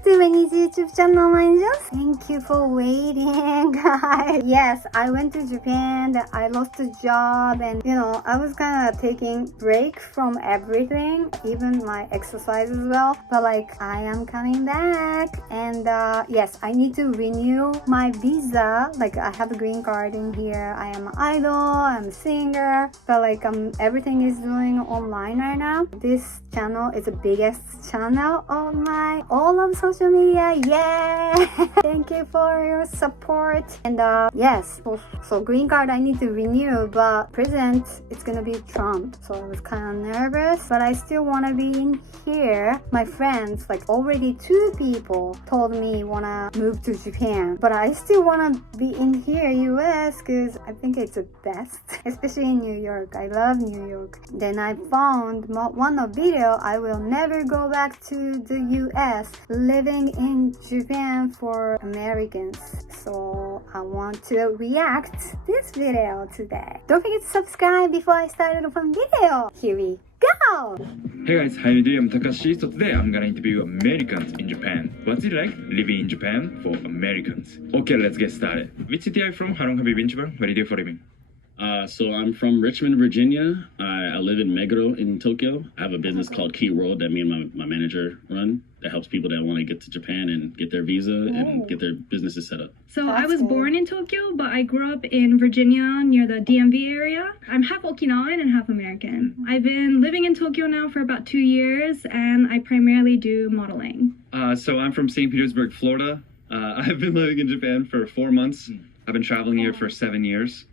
back to Reni's YouTube channel, my angels. Thank you for waiting, guys. Yes, I went to Japan. I lost a job, and I was kind of taking break from everything, even my exercise as well. But I am coming back, and yes, I need to renew my visa. I have a green card in here. I am an idol. I'm a singer. But everything is doing online right now. This channel is the biggest channel on all of social media. Yay! Thank you for your support. And yes, so green card I need to renew, but president it's gonna be Trump. So I was kind of nervous, but I still want to be in here. My friends, already 2 people told me wanna move to Japan, but I still want to be in here, US, because I think it's the best, especially in New York. I love New York. Then I found one video. I will never go back to the US, living in Japan for Americans. So I want to react this video today. Don't forget to subscribe before I start the fun video. Here we go! Hey guys, how you doing? I'm TAKASHii. So today I'm gonna interview Americans in Japan. What's it like living in Japan for Americans? Okay, let's get started. Which city are you from? How long have you been in Japan? What do you do for a living? So I'm from Richmond, Virginia. I live in Meguro in Tokyo. I have a business called Key World that me and my manager run that helps people that want to get to Japan and get their visa and get their businesses set up. So I was born in Tokyo, but I grew up in Virginia near the DMV area. I'm half Okinawan and half American. I've been living in Tokyo now for about 2 years, and I primarily do modeling. So I'm from St. Petersburg, Florida. I've been living in Japan for 4 months. I've been traveling here for 7 years.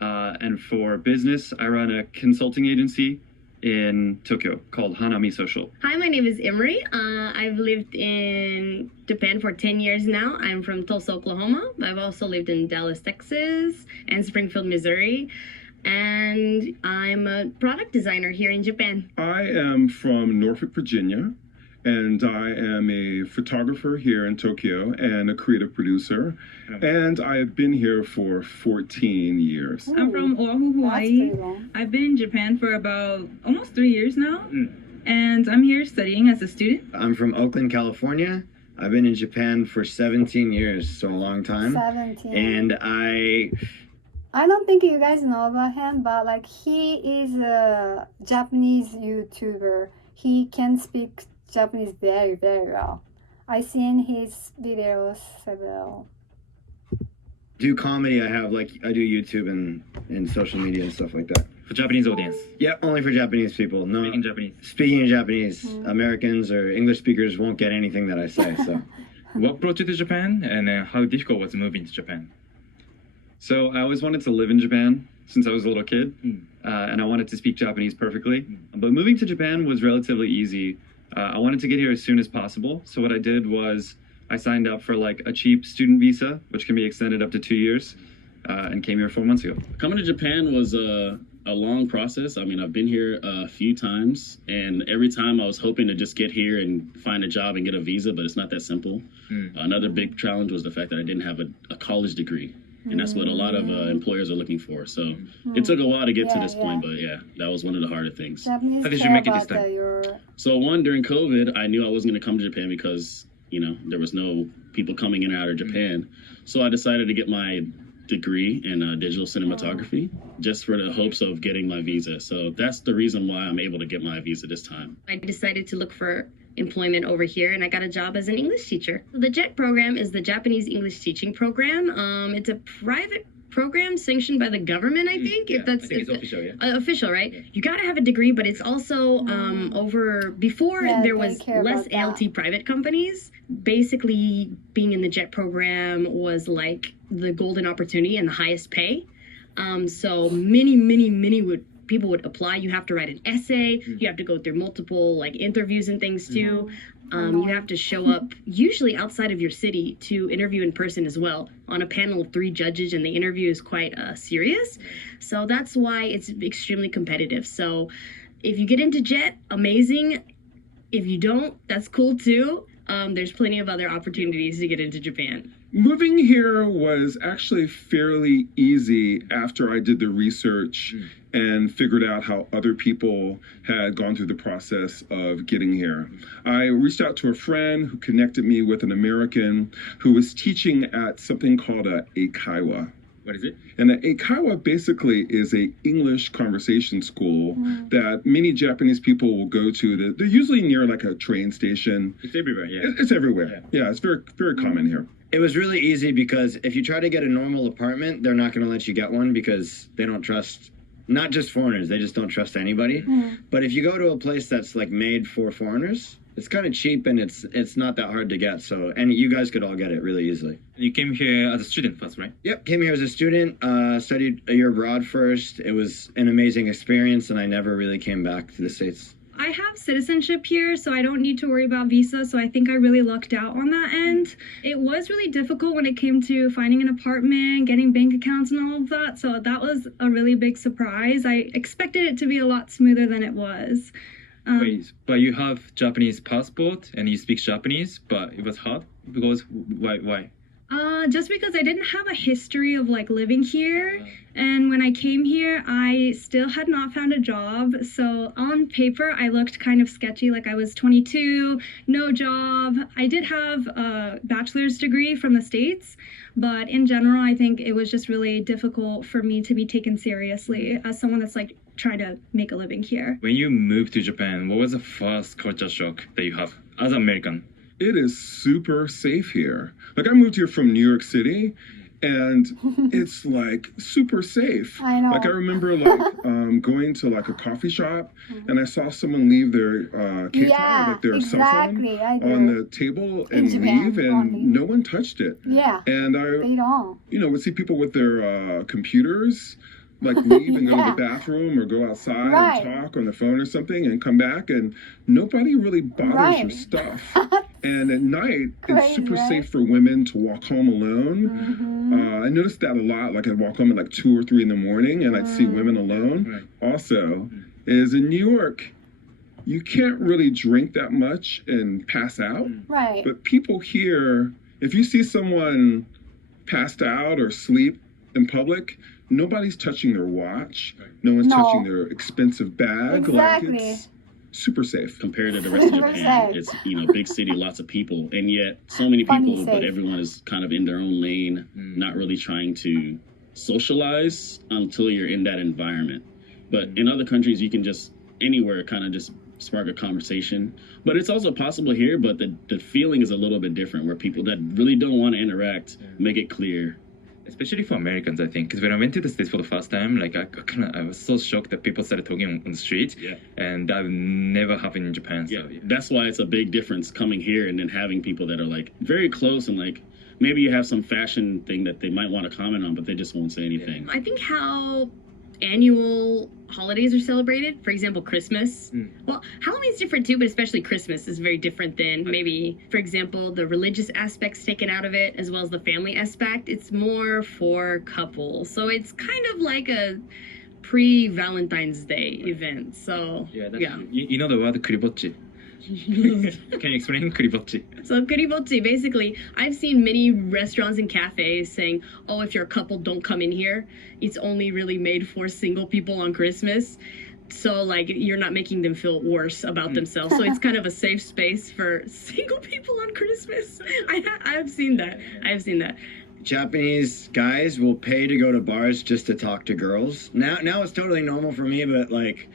And for business, I run a consulting agency in Tokyo called Hanami Social. Hi, my name is Emery. I've lived in Japan for 10 years now. I'm from Tulsa, Oklahoma. I've also lived in Dallas, Texas, and Springfield, Missouri. And I'm a product designer here in Japan. I am from Norfolk, Virginia. And I am a photographer here in Tokyo and a creative producer. And I have been here for 14 years. I'm from Oahu, Hawaii. I've been in Japan for about almost 3 years now. And I'm here studying as a student. I'm from Oakland, California. I've been in Japan for 17 years, so a long time. 17. And I don't think you guys know about him, but he is a Japanese YouTuber. He can speak Japanese very, very well. I seen his videos several. do comedy. I do YouTube and social media and stuff like that. For Japanese audience. Yeah, only for Japanese people. No, Speaking Japanese. Speaking in Japanese. Americans or English speakers won't get anything that I say. So. What brought you to Japan, and how difficult was moving to Japan? So I always wanted to live in Japan since I was a little kid, and I wanted to speak Japanese perfectly. But moving to Japan was relatively easy. I wanted to get here as soon as possible. So what I did was I signed up for a cheap student visa, which can be extended up to 2 years, and came here 4 months ago. Coming to Japan was a long process. I mean, I've been here a few times, and every time I was hoping to just get here and find a job and get a visa, but it's not that simple. Another big challenge was the fact that I didn't have a college degree. And that's what a lot of employers are looking for. So it took a while to get to this point, but yeah, that was one of the harder things. How did you make it this time? So one, during COVID, I knew I wasn't going to come to Japan because, there was no people coming in and out of Japan. So I decided to get my degree in digital cinematography just for the hopes of getting my visa. So that's the reason why I'm able to get my visa this time. I decided to look for employment over here, and I got a job as an English teacher. The JET program is the Japanese English Teaching Program. It's a private program sanctioned by the government, I think. I think it's official, yeah. Official, right? Yeah. You gotta have a degree, but it's also before there was less ALT private companies. Basically, being in the JET program was like the golden opportunity and the highest pay. So many people would apply. You have to write an essay. You have to go through multiple interviews and things too. You have to show up usually outside of your city to interview in person as well on a panel of 3 judges, and the interview is quite serious. So that's why it's extremely competitive. So if you get into JET, amazing. If you don't, that's cool too. there's plenty of other opportunities to get into Japan. Moving here was actually fairly easy after I did the research and figured out how other people had gone through the process of getting here. I reached out to a friend who connected me with an American who was teaching at something called a Eikaiwa. What is it? And the Eikaiwa basically is a English conversation school that many Japanese people will go to. They're usually near like a train station. It's everywhere, yeah. It's everywhere. Yeah, it's very, very common here. It was really easy because if you try to get a normal apartment, they're not going to let you get one because they don't trust, not just foreigners, they just don't trust anybody. But if you go to a place that's like made for foreigners, it's kind of cheap and it's not that hard to get. So, and you guys could all get it really easily. You came here as a student first, right? Yep, came here as a student, studied a year abroad first. It was an amazing experience and I never really came back to the States. I have citizenship here, so I don't need to worry about visa, so I think I really lucked out on that end. It was really difficult when it came to finding an apartment, getting bank accounts and all of that, so that was a really big surprise. I expected it to be a lot smoother than it was. Wait, but you have Japanese passport and you speak Japanese, but it was hard? Because why? Just because I didn't have a history of like living here, and when I came here I still had not found a job, so on paper I looked kind of sketchy, like I was 22, no job. I did have a bachelor's degree from the States, but in general I think it was just really difficult for me to be taken seriously as someone that's like trying to make a living here. When you moved to Japan, what was the first culture shock that you have as an American? It is super safe here. Like I moved here from New York City and it's like super safe. I know. Like I remember like going to like a coffee shop and I saw someone leave their keitai, like their cell phone on the table and leave and no one touched it. Yeah. And They don't. would see people with their computers like leave and go to the bathroom or go outside and talk on the phone or something and come back and nobody really bothers your stuff. And at night, it's super safe for women to walk home alone. I noticed that a lot. Like I'd walk home at like 2 or 3 in the morning and I'd see women alone. Also, is in New York, you can't really drink that much and pass out. Right. But people here, if you see someone passed out or sleep in public, nobody's touching their watch. No one's touching their expensive bag. Exactly. Like it's super safe. Compared to the rest of Japan, it's, big city, lots of people, and yet so many people, but everyone is kind of in their own lane, not really trying to socialize until you're in that environment. But in other countries, you can just anywhere kind of just spark a conversation. But it's also possible here, but the feeling is a little bit different, where people that really don't want to interact make it clear. Especially for Americans, I think, because when I went to the States for the first time, like I was so shocked that people started talking on the street, and that never happened in Japan. So, That's why it's a big difference coming here and then having people that are like very close and like maybe you have some fashion thing that they might want to comment on, but they just won't say anything. I think how annual holidays are celebrated, for example Christmas, well, Halloween's different too, but especially Christmas is very different than maybe, for example, the religious aspects taken out of it as well as the family aspect. It's more for couples, so it's kind of like a pre-Valentine's Day event. So you know the word kuribochi? Can you explain kuribochi? So kuribochi, basically, I've seen many restaurants and cafes saying, oh, if you're a couple, don't come in here. It's only really made for single people on Christmas. So, like, you're not making them feel worse about themselves. So it's kind of a safe space for single people on Christmas. I've seen that. Japanese guys will pay to go to bars just to talk to girls. Now it's totally normal for me, but like,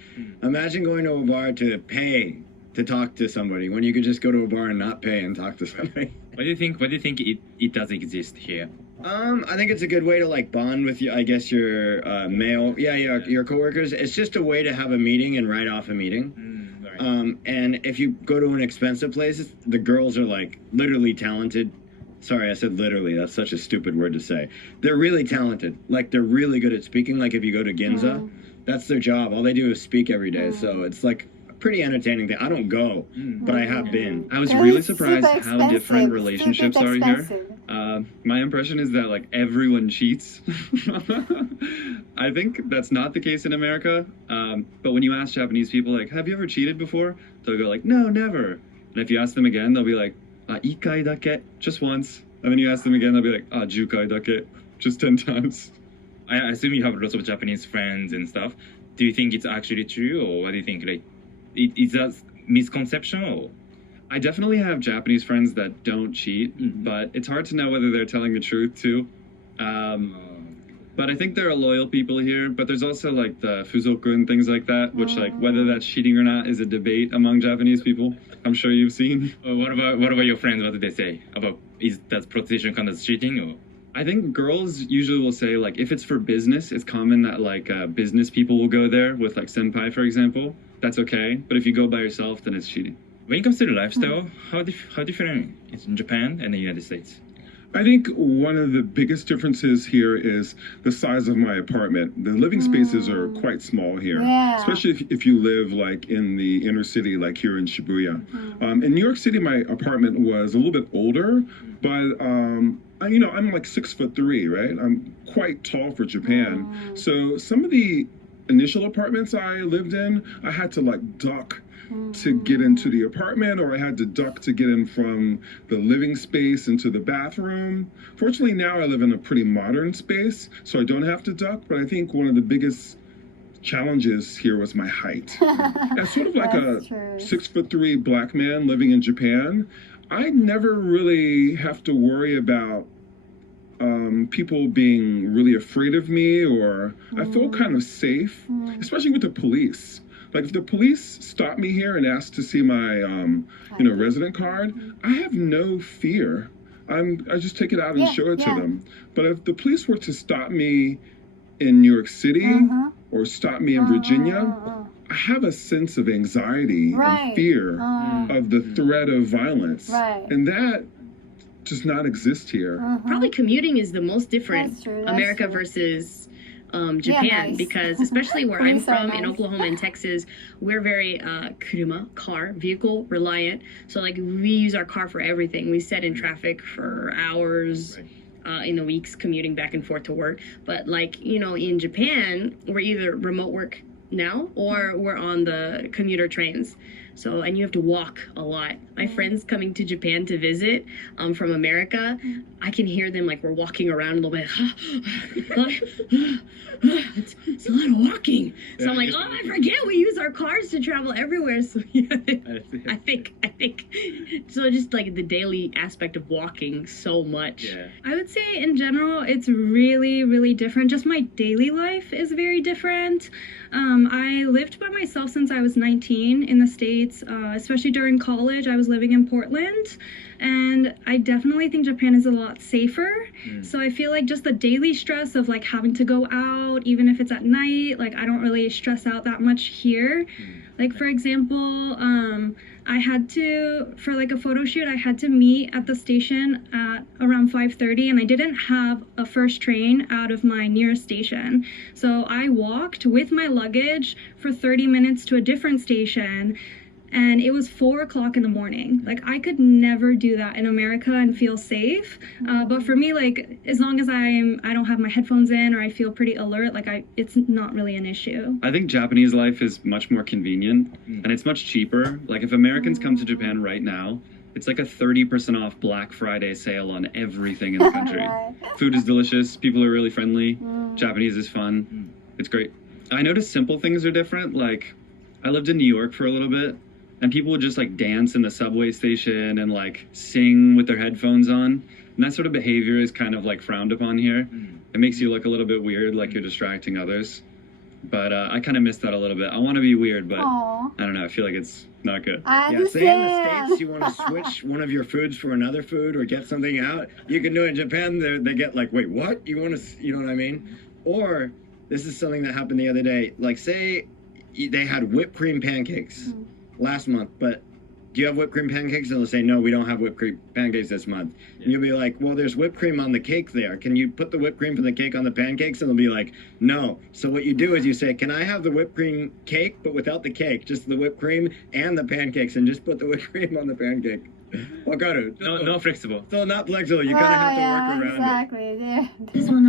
imagine going to a bar to pay to talk to somebody when you could just go to a bar and not pay and talk to somebody. Why do you think it does exist here? I think it's a good way to like bond with your your coworkers. It's just a way to have a meeting and write off a meeting. And if you go to an expensive place, the girls are like literally talented. Sorry, I said literally. That's such a stupid word to say. They're really talented. Like they're really good at speaking. Like if you go to Ginza, that's their job. All they do is speak every day. So it's like pretty entertaining thing. I don't go, but I have been. I was really surprised how different relationships are here. My impression is that like everyone cheats. I think that's not the case in America. But when you ask Japanese people like, have you ever cheated before? They'll go like, no, never. And if you ask them again, they'll be like, 1回だけ, just once. And then you ask them again, they'll be like, 10回だけ, just 10 times. I assume you have lots of Japanese friends and stuff. Do you think it's actually true, or what do you think? Like, is that misconception? Or? I definitely have Japanese friends that don't cheat, but it's hard to know whether they're telling the truth too. But I think there are loyal people here, but there's also like the fuzoku and things like that, which like whether that's cheating or not is a debate among Japanese people. I'm sure you've seen. What about your friends? What do they say about does prostitution count as cheating? Or? I think girls usually will say like if it's for business, it's common that like business people will go there with like senpai, for example. That's okay, but if you go by yourself, then it's cheating. When it comes to the lifestyle, how different is in Japan and the United States? I think one of the biggest differences here is the size of my apartment. The living spaces are quite small here, especially if you live like in the inner city, like here in Shibuya. In New York City, my apartment was a little bit older, but I'm like 6'3", right? I'm quite tall for Japan. So some of the initial apartments I lived in, I had to like duck to get into the apartment, or I had to duck to get in from the living space into the bathroom. Fortunately, now I live in a pretty modern space, so I don't have to duck, but I think one of the biggest challenges here was my height. As sort of like a 6'3" black man living in Japan, I never really have to worry about people being really afraid of me, or I feel kind of safe, especially with the police. Like if the police stop me here and ask to see my, resident card, I have no fear. I just take it out and show it to them. But if the police were to stop me in New York City or stop me in Virginia, I have a sense of anxiety and fear of the threat of violence. And that does not exist here. Probably commuting is the most different America versus Japan, because especially where I'm from in Oklahoma and Texas, we're very vehicle reliant. So like we use our car for everything. We sit in traffic for hours in the weeks commuting back and forth to work. But like, in Japan, we're either remote work now or we're on the commuter trains. So, and you have to walk a lot. My friends coming to Japan to visit from America, I can hear them like we're walking around a little bit. It's a lot of walking. So I'm like, I forget we use our cars to travel everywhere. So yeah, I think. So just like the daily aspect of walking so much. Yeah. I would say in general, it's really, really different. Just my daily life is very different. I lived by myself since I was 19 in the States, especially during college. I was living in Portland, and I definitely think Japan is a lot safer. So I feel like just the daily stress of like having to go out, even if it's at night, like I don't really stress out that much here. Like for example, I had to, for like a photo shoot, I had to meet at the station at around 5:30, and I didn't have a first train out of my nearest station. So I walked with my luggage for 30 minutes to a different station, and it was 4 o'clock in the morning. Like I could never do that in America and feel safe. But for me, like as long as I don't have my headphones in or I feel pretty alert, like it's not really an issue. I think Japanese life is much more convenient and it's much cheaper. Like if Americans come to Japan right now, it's like a 30% off Black Friday sale on everything in the country. Food is delicious. People are really friendly. Japanese is fun. It's great. I noticed simple things are different. Like I lived in New York for a little bit, and people would just like dance in the subway station and like sing with their headphones on. And that sort of behavior is kind of like frowned upon here. It makes you look a little bit weird, like you're distracting others. But I kind of miss that a little bit. I want to be weird, but I don't know. I feel like it's not good. Say in the States you want to switch one of your foods for another food or get something out. You can do it in Japan. They get like, wait, what? You want to, you know what I mean? Or this is something that happened the other day. Like say they had whipped cream pancakes last month, but do you have whipped cream pancakes? And they'll say, no, we don't have whipped cream pancakes this month. And you'll be like, well, there's whipped cream on the cake there. Can you put the whipped cream from the cake on the pancakes? And they'll be like, no. So what you do is you say, can I have the whipped cream cake, but without the cake, just the whipped cream and the pancakes, and just put the whipped cream on the pancake. No flexible. So not flexible. You kind of have to work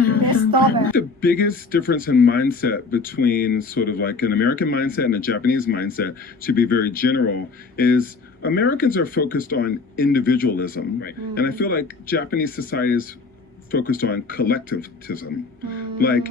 around The biggest difference in mindset between sort of like an American mindset and a Japanese mindset, to be very general, is Americans are focused on individualism, Right. and I feel like Japanese society is focused on collectivism. Like,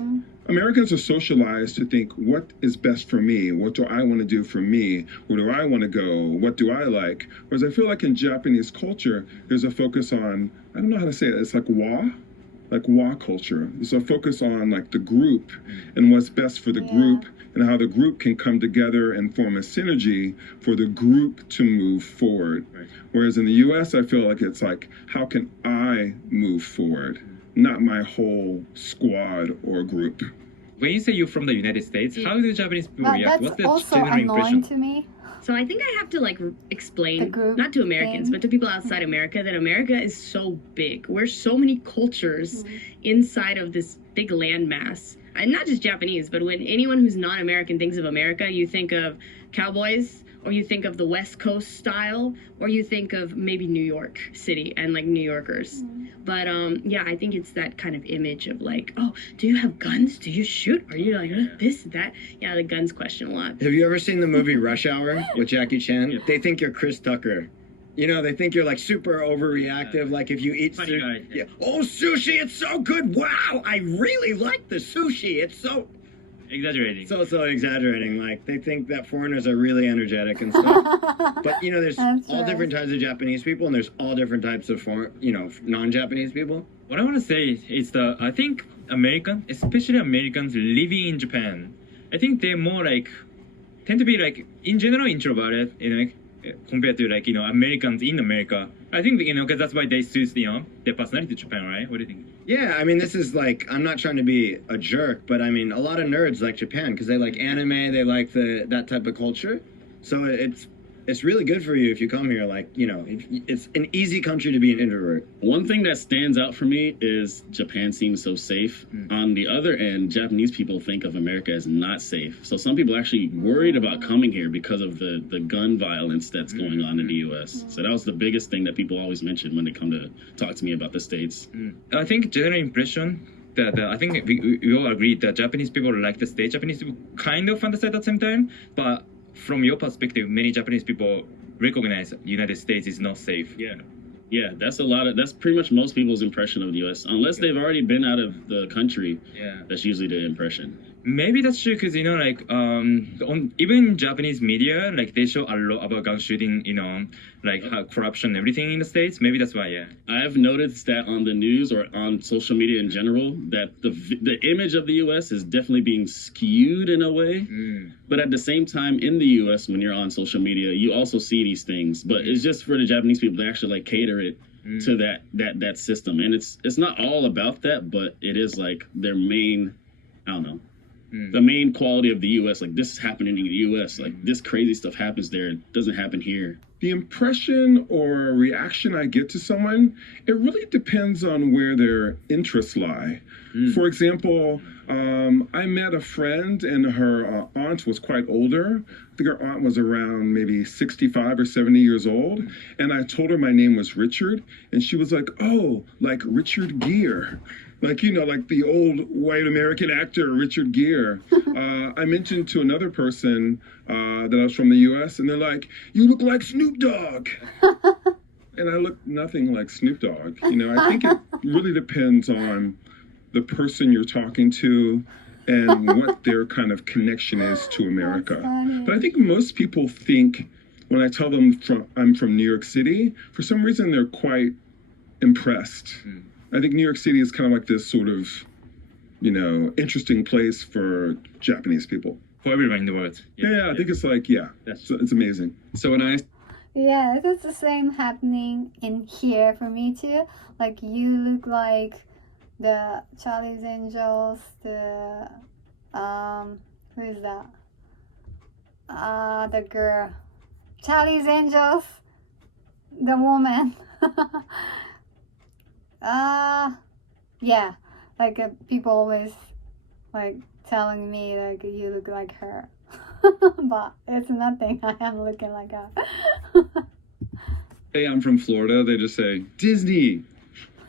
Americans are socialized to think, what is best for me? What do I want to do for me? Where do I want to go? What do I like? Whereas I feel like in Japanese culture, there's a focus on, I don't know how to say it, it's like wa culture. There's a focus on like the group and what's best for the group and how the group can come together and form a synergy for the group to move forward. Right. Whereas in the US, I feel like it's like, how can I move forward? Not my whole squad or group. When you say you're from the United States, how do Japanese people But react? that's What's the also general annoying impression? to me. So I think I have to like The explain, group not to Americans, thing. but to people outside America, that America is so big. We're so many cultures inside of this big landmass. And not just Japanese, but when anyone who's non-American thinks of America, you think of cowboys, or you think of the West Coast style, or you think of maybe New York City and like New Yorkers. But yeah, I think it's that kind of image of like, oh, do you have guns? Do you shoot? Are you like this, that? Yeah, the guns question a lot. Have you ever seen the movie Rush Hour with Jackie Chan? They think you're Chris Tucker. You know, they think you're like super overreactive. Like if you eat Funny guy. yeah. Oh, sushi, it's so good. Wow, I really like the sushi. It's so Exaggerating. so exaggerating. Like they think that foreigners are really energetic and stuff. But you know, there's That's all right. different types of Japanese people, and there's all different types of non-Japanese people. What I want to say is that I think American, especially Americans living in Japan, I think they're more like, tend to be like, in general, introverted, you know, compared to like, you know, Americans in America. I think, you know, because that's why they suit, you know, their personality to Japan, right? What do you think? Yeah, I mean, this is like, I'm not trying to be a jerk, but I mean, a lot of nerds like Japan because they like anime, they like that type of culture. So it's really good for you if you come here. Like, you know, it's an easy country to be an introvert. One thing that stands out for me is Japan seems so safe. On the other end, Japanese people think of America as not safe. So some people are actually worried about coming here because of the gun violence that's going on in the US. So that was the biggest thing that people always mention when they come to talk to me about the States. I think general impression that I think we all agree that Japanese people like the States. Japanese people kind of fantasize at the same time, but from your perspective, many Japanese people recognize United States is not safe. Yeah, that's pretty much most people's impression of the US. Unless they've already been out of the country, that's usually the impression. Maybe that's true because, you know, like even Japanese media, like they show a lot about gun shooting, you know, like how corruption and everything in the States. Maybe that's why, yeah. I've noticed that on the news or on social media in general, that the image of the U.S. is definitely being skewed in a way. But at the same time, in the U.S., when you're on social media, you also see these things. But it's just for the Japanese people to actually like cater it to that system. And it's not all about that, but it is like their main, I don't know, the main quality of the U.S. Like this is happening in the U.S. Like this crazy stuff happens there. It doesn't happen here. The impression or reaction I get to someone, it really depends on where their interests lie. For example, I met a friend and her aunt was quite older. I think her aunt was around maybe 65 or 70 years old. And I told her my name was Richard. And she was like, oh, like Richard Gere. Like, you know, like the old white American actor, Richard Gere. I mentioned to another person that I was from the US, and they're like, you look like Snoop Dogg. And I look nothing like Snoop Dogg. You know, I think it really depends on the person you're talking to and what their kind of connection is to America. But I think most people think, when I tell them I'm from New York City, for some reason they're quite impressed. I think New York City is kind of like this sort of, you know, interesting place for Japanese people. For everyone in the world. Yeah, I think it's like, it's amazing. So when I Yeah, it's the same happening in here for me too. Like you look like the Charlie's Angels, the who is that? The girl. Charlie's Angels, the woman. Yeah, like people always like telling me like you look like her. But it's nothing. I am looking like her. say I'm from Florida, they just say Disney.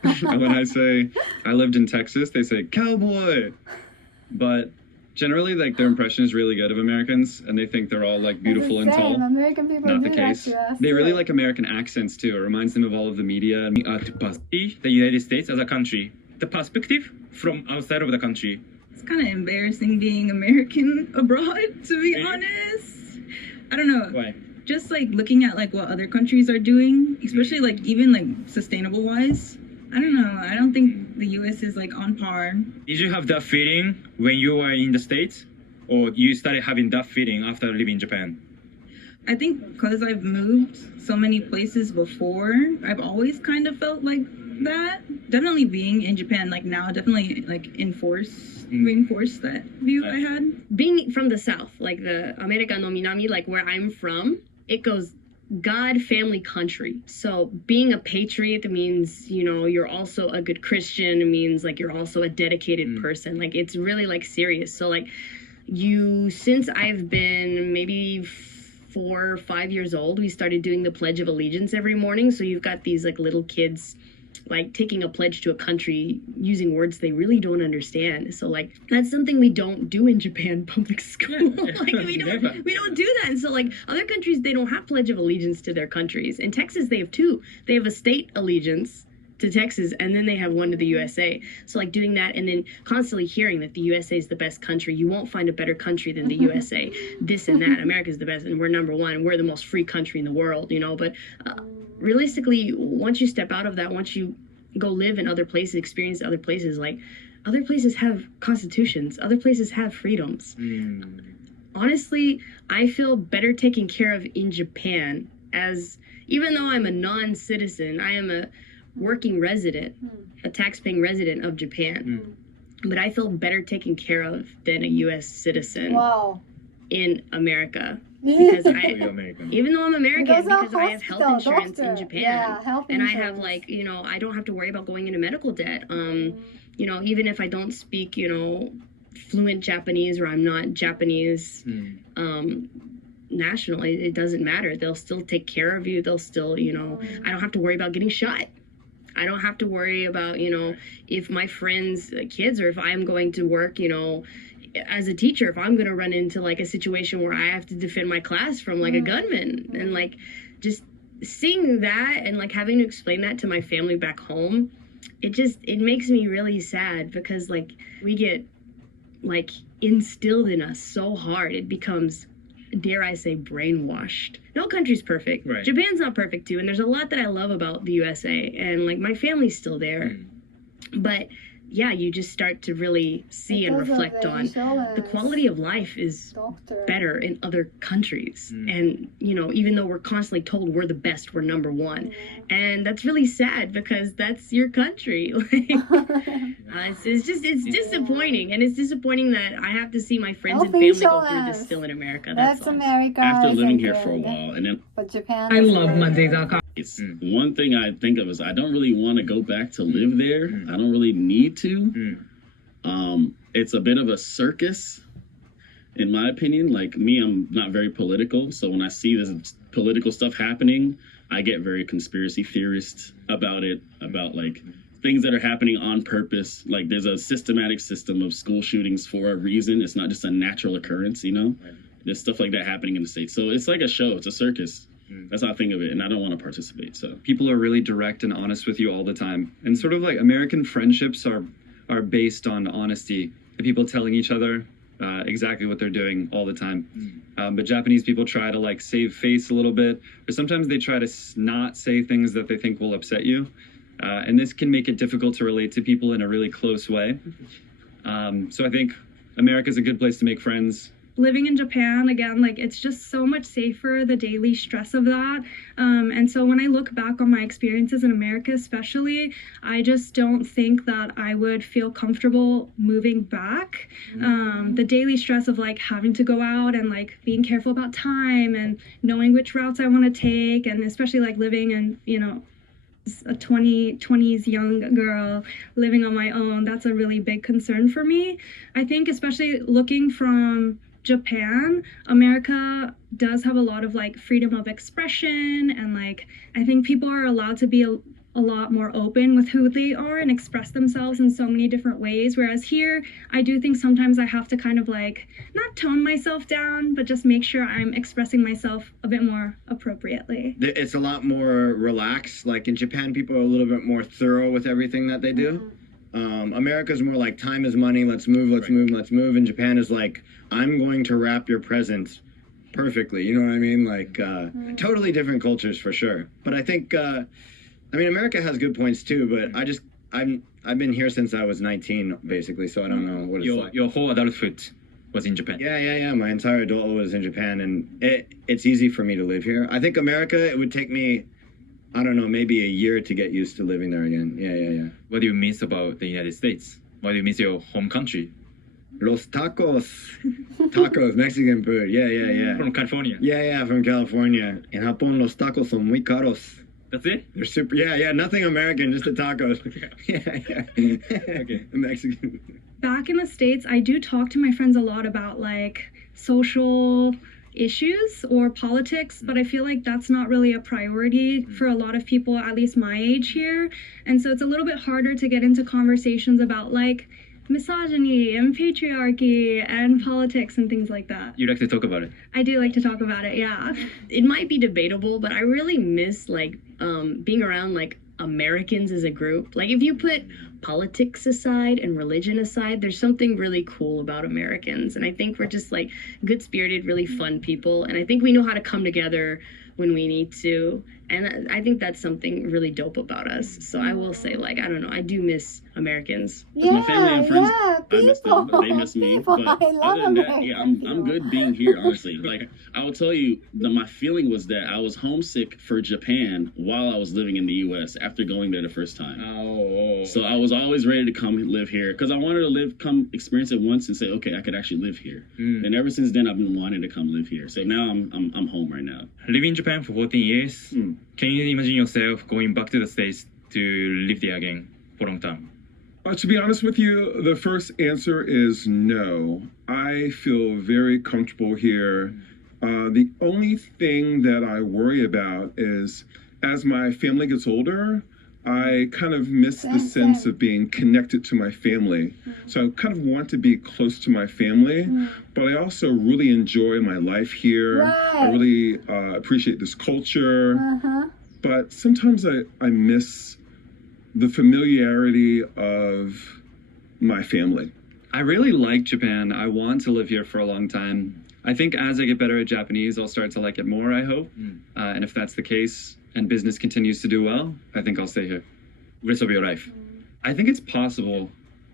And when I say I lived in Texas, they say cowboy. But Generally, like their impression is really good of Americans, and they think they're all like beautiful and tall. American people Not do the that case. to us. They really like American accents too. It reminds them of all of the media. To see the United States as a country, the perspective from outside of the country. It's kind of embarrassing being American abroad, to be honest. I don't know. Why? Just like looking at like what other countries are doing, especially like even like sustainable wise. I don't know. I don't think the US is like on par. Did you have that feeling when you were in the States? Or you started having that feeling after living in Japan? I think because I've moved so many places before, I've always kind of felt like that. Definitely being in Japan like now definitely like reinforced that view I had. Being from the South, like the America no Minami, like where I'm from, it goes God, family, country. So being a patriot means, you know, you're also a good Christian. It means like you're also a dedicated person. Like it's really like serious. So like since I've been maybe 4 or 5 years old, we started doing the Pledge of Allegiance every morning. So you've got these like little kids like taking a pledge to a country using words they really don't understand. So like that's something we don't do in Japan public school. Like we don't do that. And so like other countries, they don't have Pledge of Allegiance to their countries. In Texas, they have 2. They have a state allegiance to Texas, and then they have one to the USA. So like doing that and then constantly hearing that the USA is the best country. You won't find a better country than the USA. This and that. America's the best and we're number 1. We're the most free country in the world, you know. But realistically, once you step out of that, once you go live in other places, experience other places, like other places have constitutions, other places have freedoms. Honestly, I feel better taken care of in Japan as, even though I'm a non-citizen, I am a working resident, a tax-paying resident of Japan. But I feel better taken care of than a U.S. citizen in America. Because even though I'm American, because I have health insurance in Japan, and I have like, you know, I don't have to worry about going into medical debt. You know, even if I don't speak, you know, fluent Japanese or I'm not Japanese national, it doesn't matter. They'll still take care of you. They'll still, you know, I don't have to worry about getting shot. I don't have to worry about, you know, if my friends' kids or if I'm going to work, you know, as a teacher, if I'm going to run into like a situation where I have to defend my class from like a gunman. And like just seeing that and like having to explain that to my family back home, it makes me really sad because like we get like instilled in us so hard. It becomes, dare I say, brainwashed. No country's perfect. Right. Japan's not perfect too. And there's a lot that I love about the USA and like my family's still there. But yeah, you just start to really see and reflect on the quality of life is better in other countries. And, you know, even though we're constantly told we're the best, we're number 1. And that's really sad because that's your country. It's disappointing. And it's disappointing that I have to see my friends and family go through this still in America. That's America. After living here for a while. And then but Japan, I love Mondays.com. It's one thing I think of is I don't really want to go back to live there. I don't really need to. It's a bit of a circus, in my opinion. Like me, I'm not very political. So when I see this political stuff happening, I get very conspiracy theorist about it, about like things that are happening on purpose. Like there's a systematic system of school shootings for a reason. It's not just a natural occurrence, you know? There's stuff like that happening in the States. So it's like a show. It's a circus. That's how I think of it, and I don't want to participate. So people are really direct and honest with you all the time, and sort of like American friendships are based on honesty. People telling each other exactly what they're doing all the time. But Japanese people try to like save face a little bit, or sometimes they try to not say things that they think will upset you, and this can make it difficult to relate to people in a really close way. So I think America's a good place to make friends. Living in Japan, again, like it's just so much safer, the daily stress of that. And so when I look back on my experiences in America especially, I just don't think that I would feel comfortable moving back. The daily stress of like having to go out and like being careful about time and knowing which routes I want to take, and especially like living in, you know, a 20s young girl living on my own, that's a really big concern for me. I think especially looking from Japan, America does have a lot of like freedom of expression, and like I think people are allowed to be a lot more open with who they are and express themselves in so many different ways. Whereas here, I do think sometimes I have to kind of like not tone myself down, but just make sure I'm expressing myself a bit more appropriately. It's a lot more relaxed. Like in Japan, people are a little bit more thorough with everything that they do. America's more like time is money. Let's move, let's move, let's move. And Japan is like, I'm going to wrap your present perfectly. You know what I mean? Like totally different cultures for sure. But I think, I mean, America has good points too. But I've been here since I was 19, basically. So I don't know what it's like. Your whole adulthood was in Japan. Yeah. My entire adulthood was in Japan, and it's easy for me to live here. I think America, it would take me, I don't know, maybe a year to get used to living there again. Yeah. What do you miss about the United States? What do you miss your home country? Los tacos. Tacos, Mexican food. Yeah. From California. Yeah, from California. In Japón, los tacos son muy caros. That's it? They're super, yeah, nothing American, just the tacos. Yeah. Okay. Mexican. Back in the States, I do talk to my friends a lot about like social issues or politics, but I feel like that's not really a priority for a lot of people, at least my age here. And so it's a little bit harder to get into conversations about like misogyny and patriarchy and politics and things like that. You like to talk about it? I do like to talk about it, yeah. It might be debatable, but I really miss like being around like Americans as a group. Like if you put politics aside and religion aside, there's something really cool about Americans. And I think we're just like good-spirited, really fun people. And I think we know how to come together when we need to. And I think that's something really dope about us. So I will say, like, I don't know, I do miss Americans. My family and friends, people, I miss them, but they miss me. people, But I love other than that, yeah, I'm American good being here, honestly. Like, I will tell you, my feeling was that I was homesick for Japan while I was living in the U.S. after going there the first time. Oh. So I was always ready to come live here because I wanted to come experience it once and say, okay, I could actually live here. And ever since then, I've been wanting to come live here. So now I'm home right now. Living in Japan for 14 years. Can you imagine yourself going back to the States to live there again for a long time? To be honest with you, the first answer is no. I feel very comfortable here. The only thing that I worry about is as my family gets older, I kind of miss the sense of being connected to my family. So I kind of want to be close to my family, but I also really enjoy my life here. I really appreciate this culture. But sometimes I miss the familiarity of my family. I really like Japan. I want to live here for a long time. I think as I get better at Japanese, I'll start to like it more, I hope. And if that's the case and business continues to do well, I think I'll stay here. Rest of your life? I think it's possible.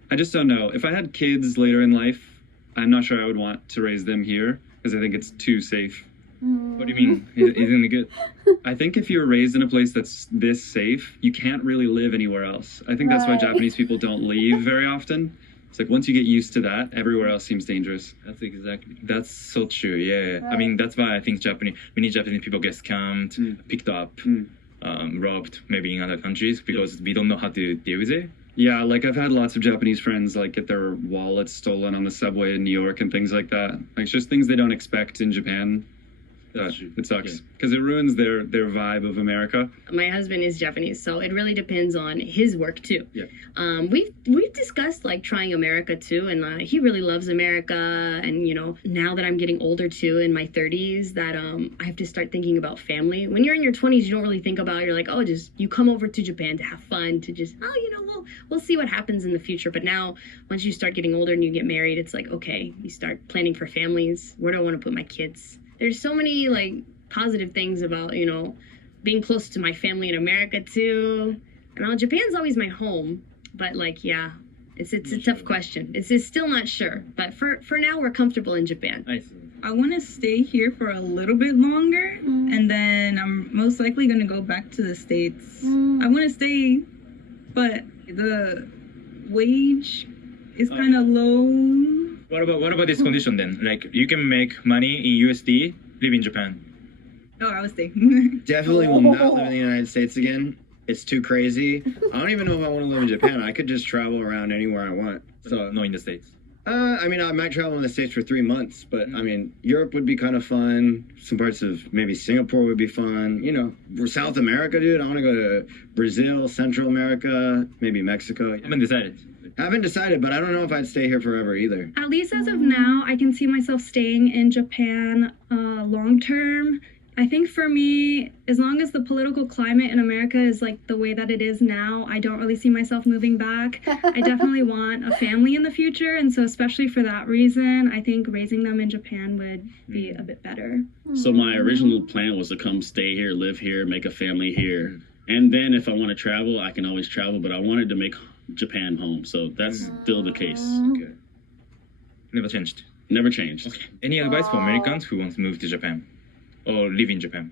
I just don't know. If I had kids later in life, I'm not sure I would want to raise them here because I think it's too safe. What do you mean? Isn't it good? I think if you're raised in a place that's this safe, you can't really live anywhere else. I think that's why Japanese people don't leave very often. It's like once you get used to that, everywhere else seems dangerous. That's so true, yeah. I mean, that's why I think many Japanese people get scammed, picked up, robbed, maybe in other countries because we don't know how to deal with it. Yeah, like I've had lots of Japanese friends like get their wallets stolen on the subway in New York and things like that. Like it's just things they don't expect in Japan. It sucks because it ruins their vibe of America. My husband is Japanese, so it really depends on his work too. Yeah. We've discussed like trying America too, and he really loves America. And you know, now that I'm getting older too, in my 30s, that I have to start thinking about family. When you're in your 20s, you don't really think about it. You're like, oh, just you come over to Japan to have fun, to just we'll see what happens in the future. But now, once you start getting older and you get married, it's like okay, you start planning for families. Where do I want to put my kids? There's so many like positive things about, you know, being close to my family in America too. And Japan's always my home, but like, yeah, it's a tough question. It's still not sure, but for now we're comfortable in Japan. I want to stay here for a little bit longer, and then I'm most likely going to go back to the States. I want to stay, but the wage is kind of low. What about this condition then? Like you can make money in USD, live in Japan. Oh, I would stay. Definitely will not live in the United States again. It's too crazy. I don't even know if I want to live in Japan. I could just travel around anywhere I want. So no in the States. I mean, I might travel in the States for 3 months, but I mean, Europe would be kind of fun. Some parts of maybe Singapore would be fun. You know, South America, dude. I want to go to Brazil, Central America, maybe Mexico. Haven't decided. Haven't decided, but I don't know if I'd stay here forever either. At least as of now, I can see myself staying in Japan long term. I think for me, as long as the political climate in America is like the way that it is now, I don't really see myself moving back. I definitely want a family in the future, and so especially for that reason, I think raising them in Japan would be a bit better. So my original plan was to come stay here, live here, make a family here. And then if I want to travel, I can always travel, but I wanted to make Japan home. So that's still the case. Okay. Never changed. Never changed. Okay. Any advice for Americans who want to move to Japan or live in Japan?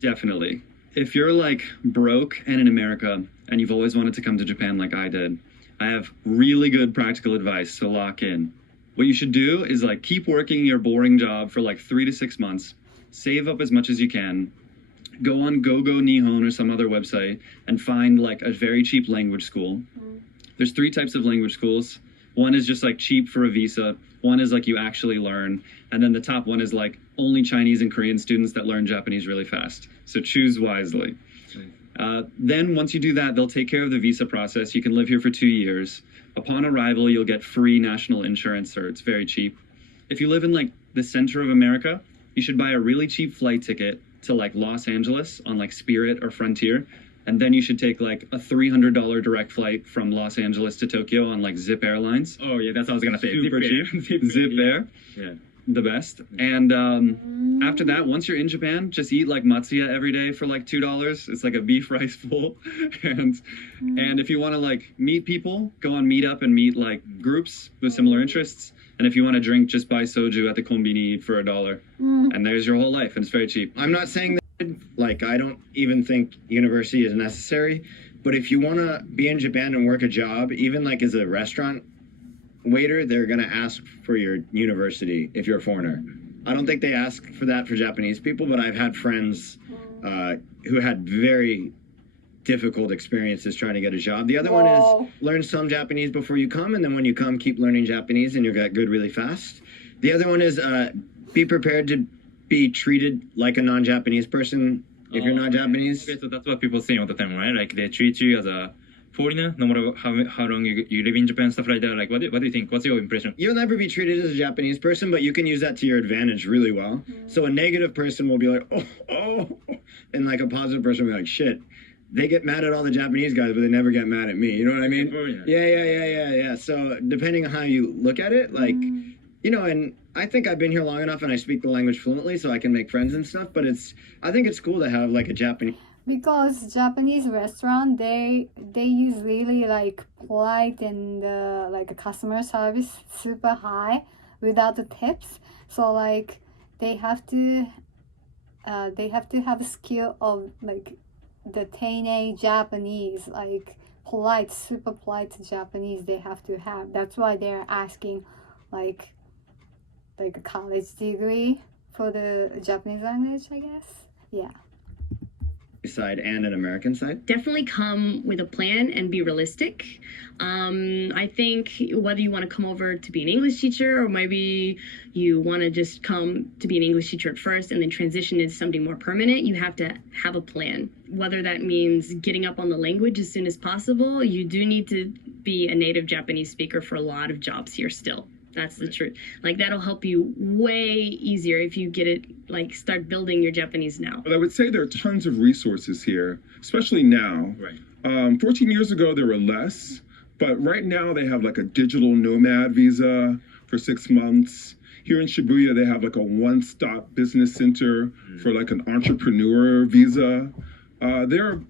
Definitely. If you're like broke and in America and you've always wanted to come to Japan like I did, I have really good practical advice to lock in. What you should do is like keep working your boring job for like 3 to 6 months, save up as much as you can, go on GoGo Nihon or some other website and find like a very cheap language school. There's 3 types of language schools. One is just like cheap for a visa. One is like you actually learn. And then the top one is like only Chinese and Korean students that learn Japanese really fast. So choose wisely. Then once you do that, they'll take care of the visa process. You can live here for 2 years. Upon arrival, you'll get free national insurance, so it's very cheap. If you live in like the center of America, you should buy a really cheap flight ticket to like Los Angeles on like Spirit or Frontier. And then you should take like a $300 direct flight from Los Angeles to Tokyo on like Zip Airlines. Oh yeah, that's what I was gonna say. Super cheap. Zip Air. Yeah. The best. And after that, once you're in Japan, just eat like matsuya every day for like $2. It's like a beef rice bowl. and if you want to like meet people, go on Meetup and meet like groups with similar interests. And if you want to drink, just buy soju at the konbini for $1. And there's your whole life, and it's very cheap. I'm not saying that, like, I don't even think university is necessary, but if you want to be in Japan and work a job, even like as a restaurant waiter, they're going to ask for your university if you're a foreigner. I don't think they ask for that for Japanese people, but I've had friends who had very difficult experiences trying to get a job. The other one is learn some Japanese before you come, and then when you come, keep learning Japanese and you'll get good really fast. The other one is be prepared to be treated like a non-Japanese person if you're not Japanese. Okay, so that's what people say all the time, right? Like they treat you as a foreigner, no matter how long you live in Japan, stuff like that. Like, what do you think? What's your impression? You'll never be treated as a Japanese person, but you can use that to your advantage really well. So a negative person will be like, oh, and like a positive person will be like, shit. They get mad at all the Japanese guys, but they never get mad at me. You know what I mean? Yeah. So depending on how you look at it, like, you know, and I think I've been here long enough and I speak the language fluently so I can make friends and stuff, but I think it's cool to have like a Japanese. Because Japanese restaurant, they use really like polite and like customer service super high without the tips. So like they have to have a skill of like the teine Japanese, like polite, super polite Japanese they have to have. That's why they're asking like a college degree for the Japanese language, I guess. Yeah. Side and an American side? Definitely come with a plan and be realistic. I think whether you want to come over to be an English teacher or maybe you want to just come to be an English teacher at first and then transition into something more permanent, you have to have a plan. Whether that means getting up on the language as soon as possible, you do need to be a native Japanese speaker for a lot of jobs here still. That's the truth. Like that'll help you way easier if you get it, like start building your Japanese now. But I would say there are tons of resources here, especially now. Right. 14 years ago, there were less, but right now they have like a digital nomad visa for 6 months. Here in Shibuya, they have like a one-stop business center for like an entrepreneur visa. There are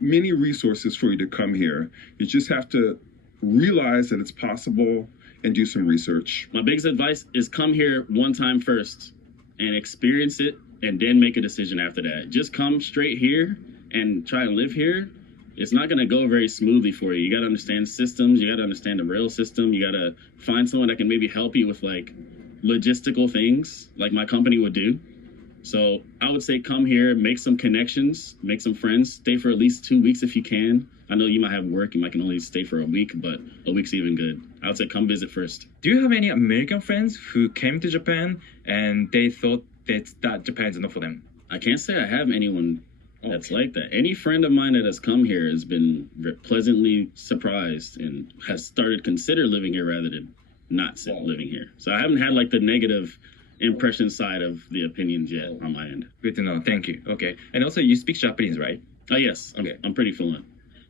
many resources for you to come here. You just have to realize that it's possible and do some research. My biggest advice is come here one time first and experience it and then make a decision after that. Just come straight here and try and live here. It's not gonna go very smoothly for you. You gotta understand systems, you gotta understand the rail system, you gotta find someone that can maybe help you with like logistical things like my company would do. So I would say come here, make some connections, make some friends, stay for at least 2 weeks if you can, I know you might have work, you might can only stay for a week, but a week's even good. I would say come visit first. Do you have any American friends who came to Japan and they thought that Japan is not for them? I can't say I have anyone that's like that. Any friend of mine that has come here has been pleasantly surprised and has started consider living here rather than not living here. So I haven't had like the negative impression side of the opinions yet on my end. Good to know. Thank you. Okay. And also you speak Japanese, right? Oh yes. Okay. I'm pretty fluent.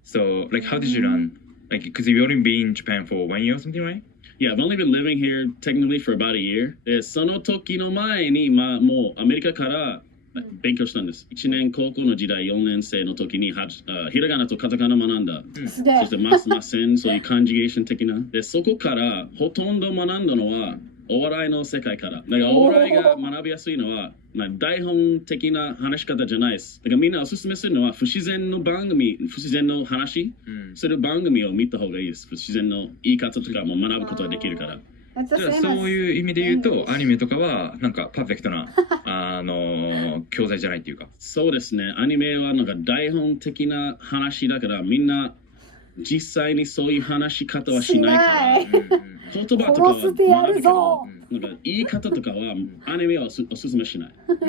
So like how did you learn? Like because you've only been in Japan for 1 year or something, right? Yeah, I've only been living here technically for about a year. で、その時の前に、もうアメリカから勉強したんです。1年高校の時代、4年生の時にひらがなとカタカナ学んだ。そしてますそういうカンジュゲーション的な。で、そこからほとんど学んだのはお笑いの世界から。だからお笑いが学びやすいのは、台本的な話し方じゃないです。だからみんなおすすめするのは不自然の番組、不自然の話する番組を見た方がいいです。不自然の言い方とかも学ぶことができるから。じゃあそういう意味で言うとアニメとかはなんかパーフェクトな教材じゃないっていうか。そうですね。アニメはなんか台本的な話だからみんな実際にそういう話し方はしないから。言葉とかは学ぶけど、なんか言い方とかはアニメはおすすめしない。なん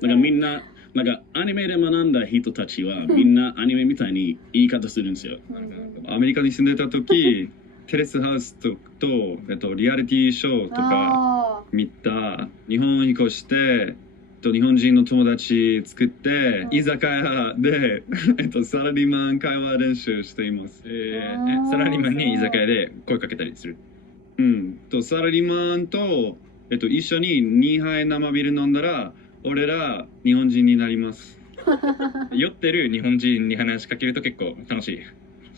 かみんななんかアニメで学んだ人たちはみんなアニメみたいに言い方するんですよ。アメリカに住んでた時テレスハウスとリアリティショーとか見た。日本に越して日本人の友達作って居酒屋でサラリーマン会話練習しています。サラリーマンに居酒屋で声かけたりする。サラリーマンと、一緒に2杯生ビール飲んだら俺ら日本人になります。酔ってる日本人に話しかけると結構楽しい。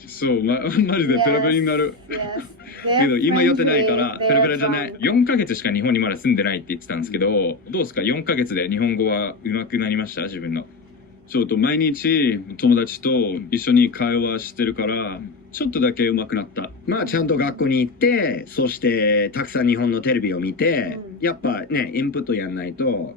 そう、マジでペラペラになる。けど今酔ってないからペラペラじゃない。4ヶ月しか日本にまだ住んでないって言ってたんですけど、どうですか4ヶ月で日本語は上手くなりました自分の。そうと毎日友達と一緒に会話してるからちょっとだけ上手くなった。ちゃんと学校に行ってそしてたくさん日本のテレビを見て、やっぱねインプットやんないと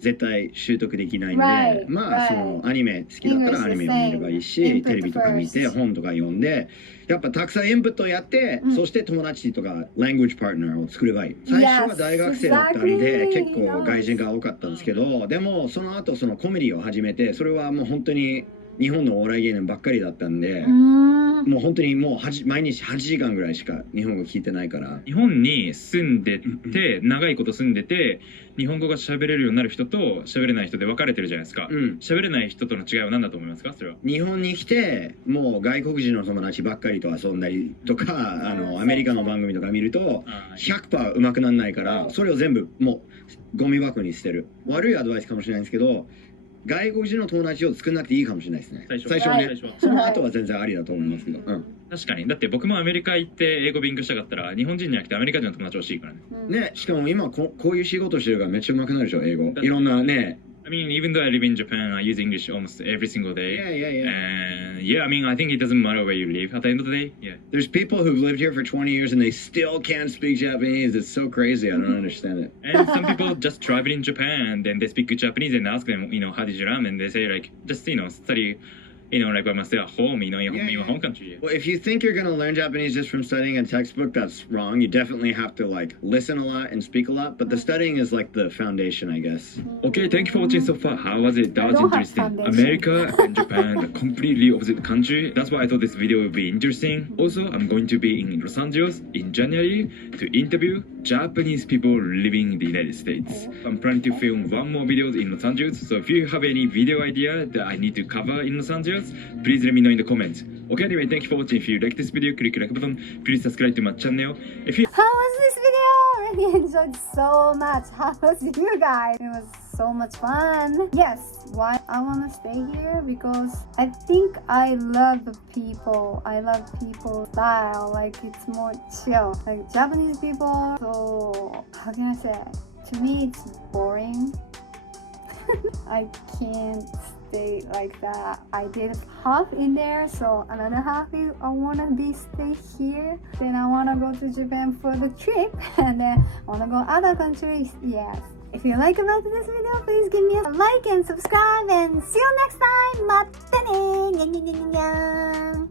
絶対習得できないんで、そのアニメ好きだったらアニメを見ればいいし、テレビとか見て本とか読んでやっぱたくさんインプットやって、そして友達とか language partner を作ればいい。最初は大学生だったんで結構外人が多かったんですけど、でもその後そのコメディを始めて、それはもう本当に日本のお笑い芸人ばっかりだったんで、もう本当にもう毎日8時間ぐらいしか日本語聞いてないから。日本に住んでて長いこと住んでて日本語が喋れるようになる人と喋れない人で分かれてるじゃないですか。喋れない人との違いは何だと思いますか？それは日本に来てもう外国人の友達ばっかりと遊んだりとかアメリカの番組とか見ると 100% 上手くならないから、それを全部もうゴミ箱に捨てる。悪いアドバイスかもしれないんですけど、外国人の友達を作んなくていいかもしれないですね。最初はね。その後は全然ありだと思いますけど。確かに。だって僕もアメリカ行って英語勉強したかったら日本人じゃなくてアメリカ人の友達欲しいからね。ね、しかも今こういう仕事してるからめっちゃ上手くなるでしょ、英語。いろんなね。I mean, even though I live in Japan, I use English almost every single day. And yeah, I mean, I think it doesn't matter where you live at the end of the day. Yeah. There's people who've lived here for 20 years and they still can't speak Japanese. It's so crazy. I don't understand it. And some people just travel in Japan, then they speak good Japanese and ask them, how did you learn? And they say like, just, study, like by myself at home, in your home country. Well, if you think you're going to learn Japanese just from studying a textbook, that's wrong. You definitely have to like listen a lot and speak a lot, but the studying is like the foundation, I guess. Okay, thank you for watching so far. How was it? That was interesting. America and Japan are completely opposite country. That's why I thought this video would be interesting. Also, I'm going to be in Los Angeles in January to interview Japanese people living in the United States. I'm planning to film one more video in Los Angeles, so if you have any video idea that I need to cover in Los Angeles, please let me know in the comments. Okay, anyway, thank you for watching. If you like this video, click the like button. Please subscribe to my channel. If you How was this video? I really enjoyed so much. How was you guys? It was so much fun. Yes, why I want to stay here? Because I think I love the people. I love people's style. Like it's more chill. Like Japanese people. So how can I say? To me, it's boring. I can't stay like that. I did half in there, so another half I wanna stay here. Then I wanna go to Japan for the trip, and then I wanna go other countries. Yes. If you like about this video, please give me a like and subscribe, and see you next time. まったねー。にゃにゃにゃにゃにゃーん。